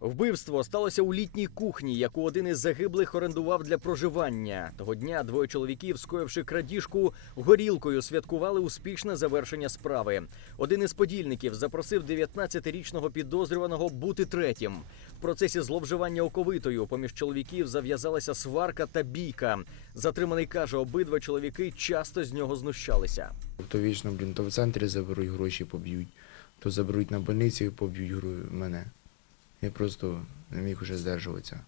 Вбивство сталося у літній кухні, яку один із загиблих орендував для проживання. Того дня двоє чоловіків, скоївши крадіжку, горілкою святкували успішне завершення справи. Один із подільників запросив 19-річного підозрюваного бути третім. В процесі зловживання оковитою поміж чоловіків зав'язалася сварка та бійка. Затриманий каже, обидва чоловіки часто з нього знущалися. То вічно, блін, то в центрі заберуть гроші, поб'ють, то заберуть на больниці поб'ють мене. Я просто не міг уже здержуватися.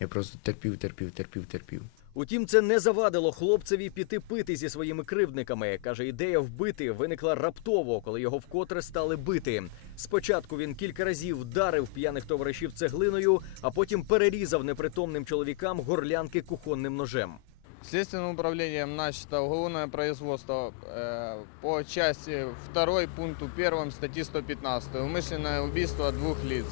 Я просто терпів, терпів, терпів, терпів. Утім, це не завадило хлопцеві піти пити зі своїми кривдниками. Каже, ідея вбити виникла раптово, коли його вкотре стали бити. Спочатку він кілька разів вдарив п'яних товаришів цеглиною, а потім перерізав непритомним чоловікам горлянки кухонним ножем. Следственным управлением начато уголовное производство э, по части 2 пункту 1 статьи 115 «Умышленное убийство двух лиц».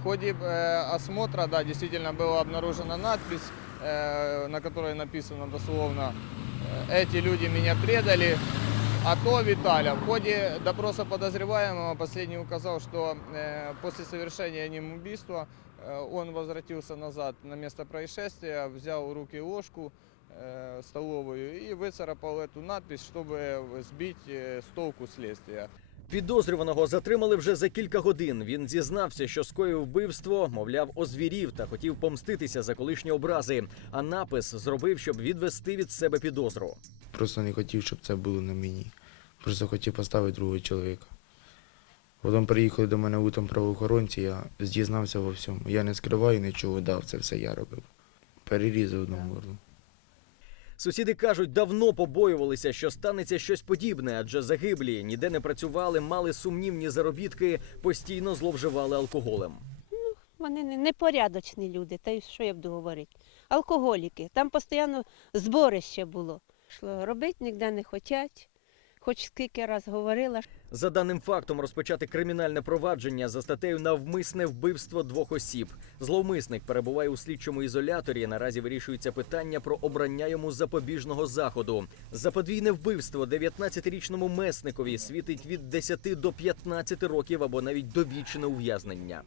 В ходе э, осмотра, да, действительно была обнаружена надпись, э, на которой написано дословно э, «Эти люди меня предали, а то Виталя». В ходе допроса подозреваемого последний указал, что после совершения ним убийства он возвратился назад на место происшествия, взял в руки ложку, столовую и выцарапал эту надпись, чтобы сбить с толку следствия. Підозрюваного затримали вже за кілька годин. Він зізнався, що скоїв вбивство, мовляв, озвірів та хотів помститися за колишні образи. А напис зробив, щоб відвести від себе підозру. Просто не хотів, щоб це було на мені. Просто хотів поставити другого чоловіка. Потім приїхали до мене утром правоохоронці, я зізнався во всьому. Я не скриваю нічого, дав, це все я робив. Перерізав одну горло. Сусіди кажуть, давно побоювалися, що станеться щось подібне, адже загиблі ніде не працювали, мали сумнівні заробітки, постійно зловживали алкоголем. Вони не- непорядочні люди, та й що я буду говорити. Алкоголіки. Там постійно зборище було. Шло робити ніде не хочуть. Хоч скільки раз говорила, За даним фактом розпочати кримінальне провадження за статтею навмисне вбивство двох осіб. Зловмисник перебуває у слідчому ізоляторі. Наразі вирішується питання про обрання йому запобіжного заходу. За подвійне вбивство 19-річному месникові світить від 10 до 15 років або навіть довічне ув'язнення.